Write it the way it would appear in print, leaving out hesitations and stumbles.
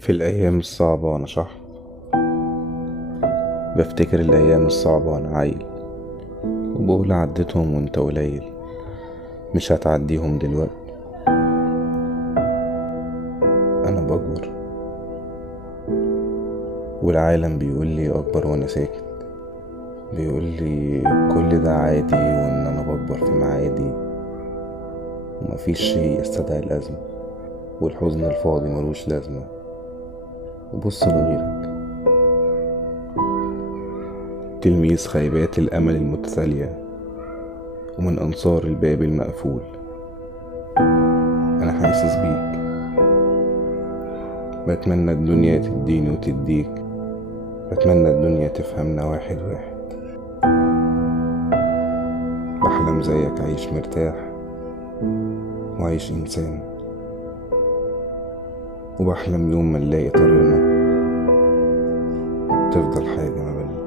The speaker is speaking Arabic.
في الأيام الصعبة وأنا شحط، بفتكر الأيام الصعبة وأنا عيل، وبقول عديتهم وأنت قليل، مش هتعديهم دلوقتي. أنا بكبر والعالم بيقولي أكبر وأنا ساكت، بيقولي كل ده عادي وإن أنا بكبر في معادي، ومفيش شيء يستدعي الأزمة، والحزن الفاضي ملوش لازمة. وبص لغيرك، تلميذ خيبات الأمل المتتالية، ومن أنصار الباب المقفول. أنا حاسس بيك، بتمنى الدنيا تديني وتديك، بتمنى الدنيا تفهمنا واحد واحد. بحلم زيك أعيش مرتاح وأعيش إنسان، وبحلم يوم ما نلاقي طريقنا تفضل حاجة ما بينا.